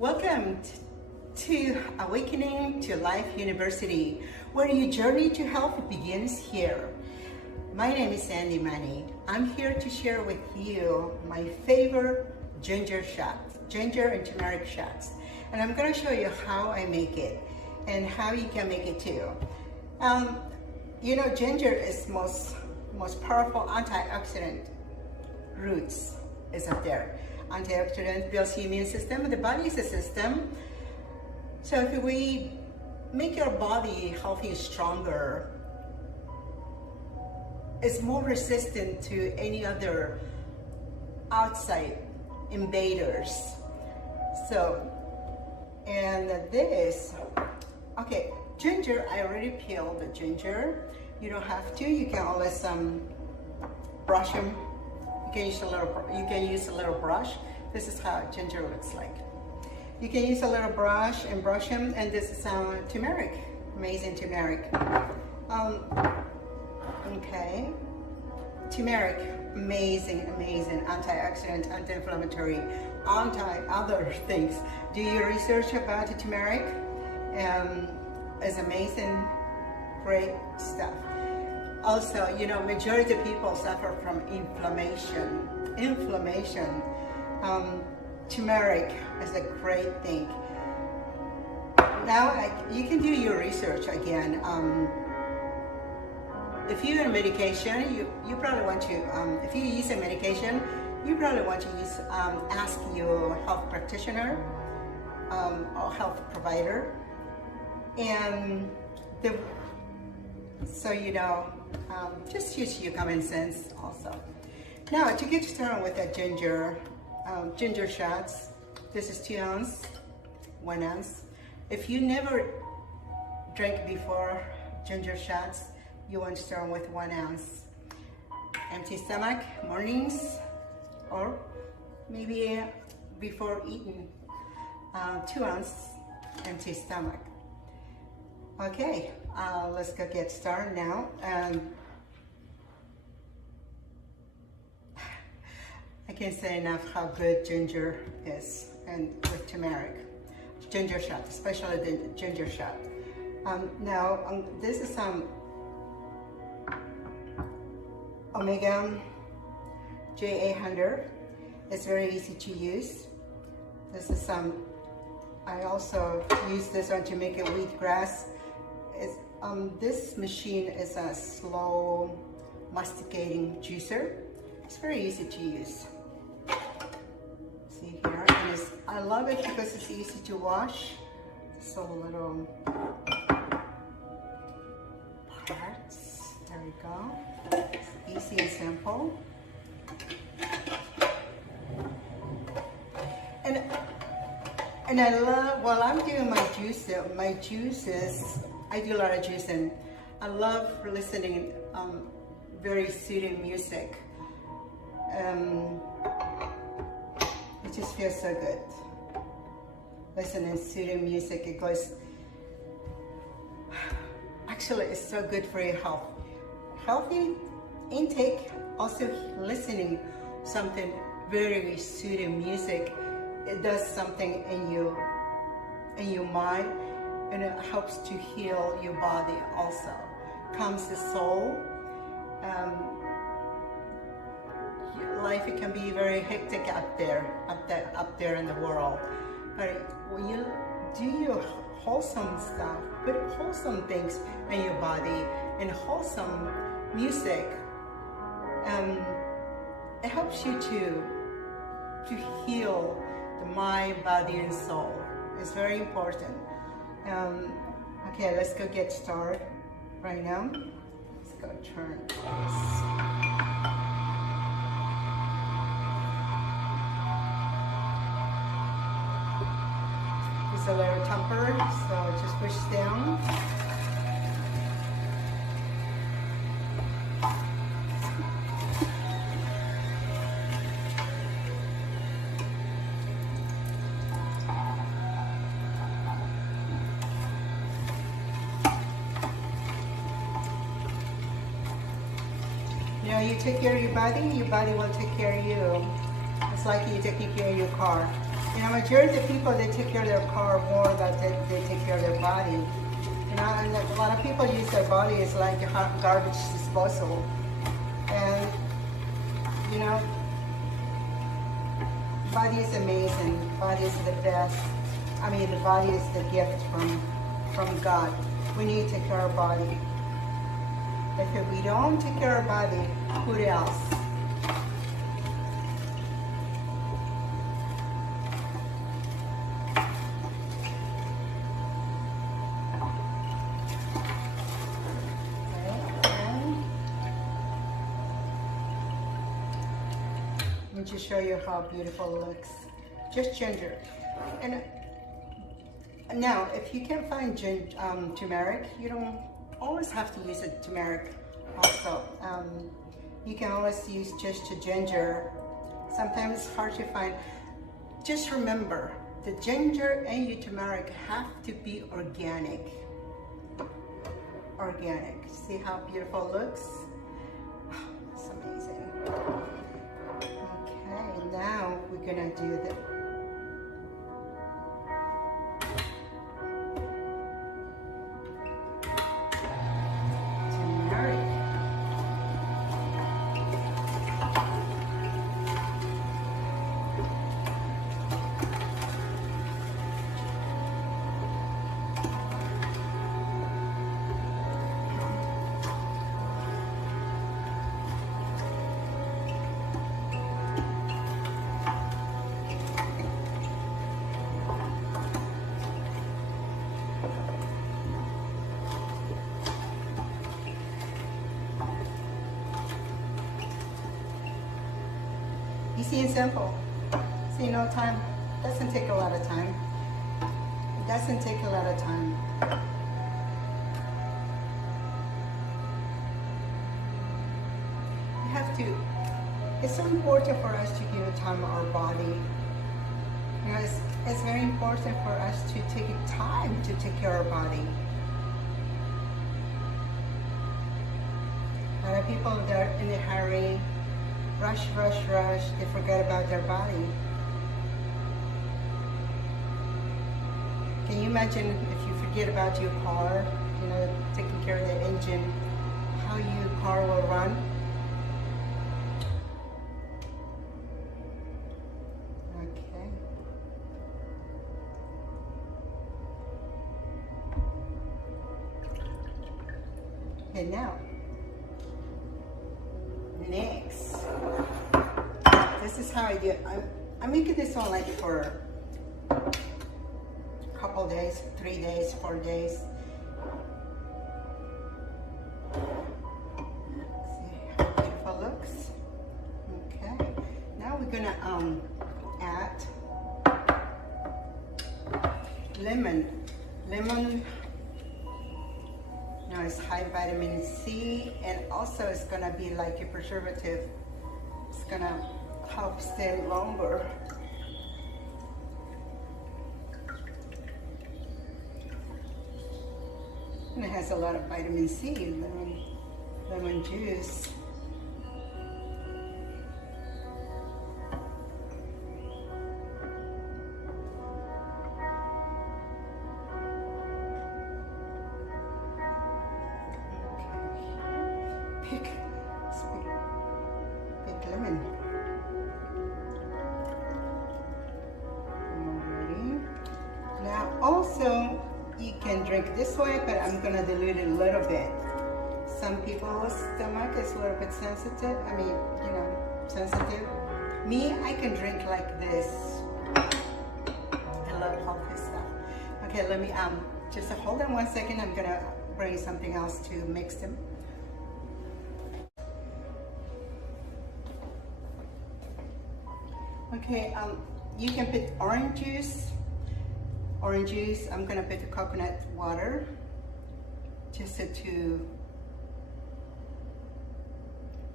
Welcome to Awakening to Life University, where your journey to health begins here. My name is Sandy Manny. I'm here to share with you my favorite ginger shots, ginger and turmeric shots. And I'm going to show you how I make it and how you can make it too. You know, ginger is most powerful antioxidant roots is up there. Antioxidant builds the immune system, and the body is a system. So if we make your body healthy, stronger, it's more resistant to any other outside invaders. So, and this, okay, ginger, I already peeled the ginger. You don't have to, you can always brush them. You can use a little brush. This is how ginger looks like. You can use a little brush and brush them, and this is turmeric, amazing turmeric. Okay, turmeric, amazing antioxidant, anti-inflammatory, anti-other things. Do your research about the turmeric. It's amazing, great stuff. Also, you know, majority of people suffer from inflammation. Turmeric is a great thing. Now, you can do your research again. If you're on medication, you probably want to, if you use a medication, you probably want to use, ask your health practitioner or health provider. And so you know, just use your common sense also. Now, to get started with the ginger shots, this is 2 ounces, 1 ounce. If you never drank before ginger shots, you want to start with 1 ounce. Empty stomach, mornings, or maybe before eating, 2 ounces, empty stomach. Okay, let's go get started now. I can't say enough how good ginger is, and with turmeric. Ginger shot, especially the ginger shot. This is Omega J800. It's very easy to use. This is I also use this one to make it wheatgrass. This machine is a slow masticating juicer. It's very easy to use. See here, and I love it because it's easy to wash. So little parts. There we go. It's easy and simple. And I love, while I'm doing my juices, I do a lot of juicing. I love listening very soothing music. It just feels so good. Listening to soothing music, it goes, actually it's so good for your health. Healthy intake, also listening something very soothing music, it does something in your mind, and it helps to heal your body also. Calms the soul. Life, it can be very hectic up there in the world. But when you do your wholesome stuff, put wholesome things in your body and wholesome music, it helps you to heal the mind, body, and soul. It's very important. Okay, let's go get started right now. Let's go turn this. It's a little tempered, so just push down. You know, you take care of your body will take care of you. It's like you taking care of your car. You know, majority of people, they take care of their car more than they take care of their body. You know, and a lot of people use their body as like a garbage disposal. And, you know, body is amazing. Body is the best. I mean, the body is the gift from God. We need to take care of our body. If we don't take care of our body, who else? To show you how beautiful it looks. Just ginger. And now, if you can't find turmeric, you don't always have to use a turmeric also. You can always use just a ginger. Sometimes it's hard to find. Just remember, the ginger and your turmeric have to be organic. Organic. See how beautiful it looks? It's amazing. Now we're gonna do the turmeric. Easy and simple. See, no time. Doesn't take a lot of time. It doesn't take a lot of time. You have to. It's so important for us to give time to our body. You know, it's very important for us to take time to take care of our body. A lot of people, they're in a hurry. Rush, rush, rush. They forget about their body. Can you imagine if you forget about your car, you know, taking care of the engine, how your car will run? Okay. Okay, now. Next, this is how I do it. I'm making this one like for a couple days, 3 days, 4 days. See how beautiful it looks. Okay, now we're gonna add lemon. Now it's high vitamin C, and also it's gonna be like a preservative. It's gonna help stay longer. And it has a lot of vitamin C, lemon juice. Pick lemon. Alrighty. Now also you can drink this way, but I'm gonna dilute it a little bit. Some people's stomach is a little bit sensitive. I mean, you know, sensitive. Me, I can drink like this. I love all this stuff. Okay, let me just hold on 1 second. I'm gonna bring something else to mix them. Okay, you can put orange juice. Orange juice, I'm gonna put the coconut water just to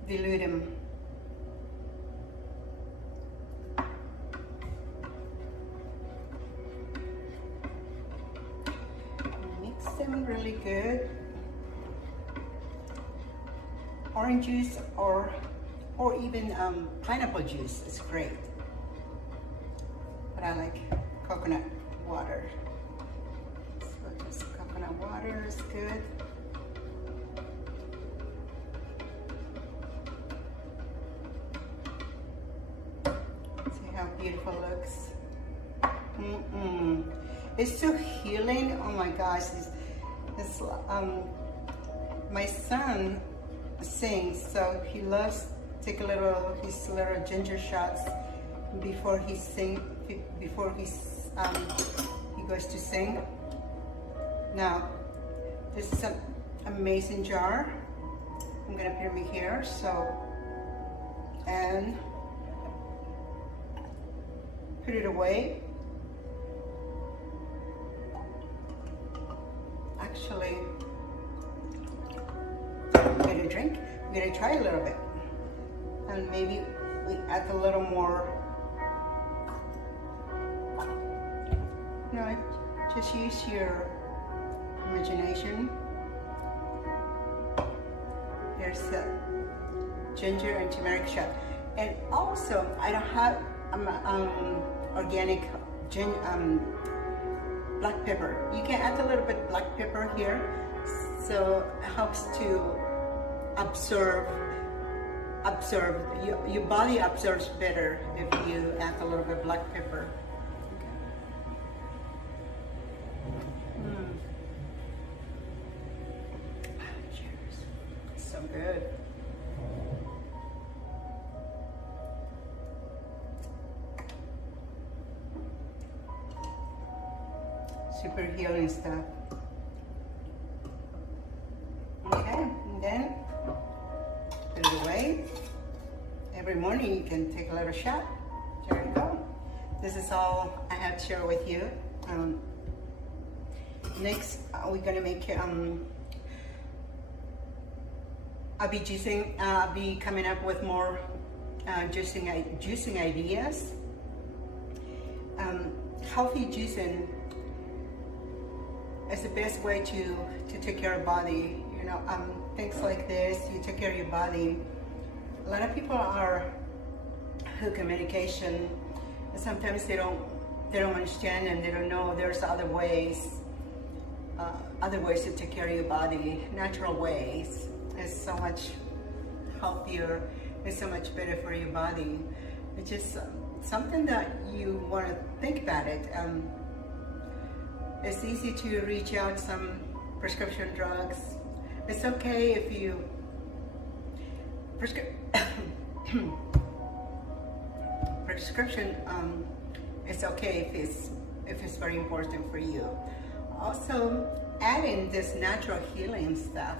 dilute them. Mix them really good. Orange juice or even pineapple juice is great. But I like coconut water. So just coconut water is good. See how beautiful it looks. It's so healing. Oh my gosh, my son sings, so he loves take his little ginger shots before he goes to sing. Now, this is an amazing jar. I'm gonna put it here, and put it away. Actually, I'm gonna drink. I'm gonna try a little bit, and maybe we add a little more. No, just use your imagination. There's the ginger and turmeric shot, and also I don't have organic black pepper. You can add a little bit black pepper here, so it helps to absorb. Your body absorbs better if you add a little bit black pepper. Cheers. So good. Super healing stuff. Okay, and then put it away. Every morning you can take a little shot. There you go. This is all I have to share with you. Next, we're gonna make. I'll be juicing. I'll be coming up with more juicing ideas. Healthy juicing is the best way to take care of the body. You know, things like this, you take care of your body. A lot of people are hooked on medication, and sometimes they don't understand, and they don't know there's other ways to take care of your body, natural ways. It's so much healthier, it's so much better for your body. It's just something that you want to think about it. It's easy to reach out some prescription drugs. It's okay if you prescription. It's okay if it's very important for you. Also, adding this natural healing stuff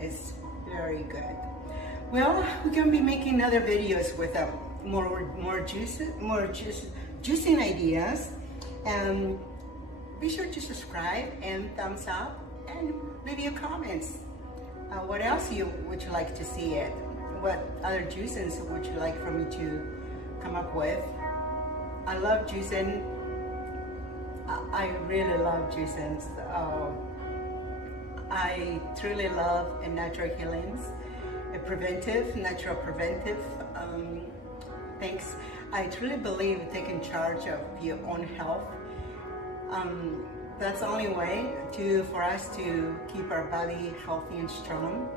is very good. Well, we're gonna be making other videos with more juicing ideas, and be sure to subscribe and thumbs up and leave your comments. What else would you like to see it? What other juicings would you like for me to come up with? I love juicing. I really love juicing. I truly love natural healings, natural preventive things. I truly believe taking charge of your own health. That's the only way for us to keep our body healthy and strong.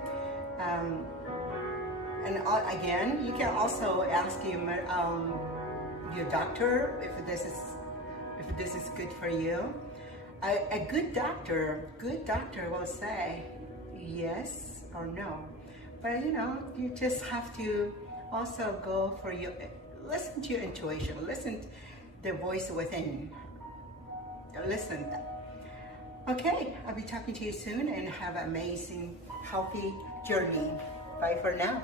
And again, you can also ask your doctor if this is good for you. A good doctor will say yes or no. But you just have to also go for listen to your intuition, listen to the voice within. Listen. Okay, I'll be talking to you soon, and have an amazing, healthy journey. Bye for now.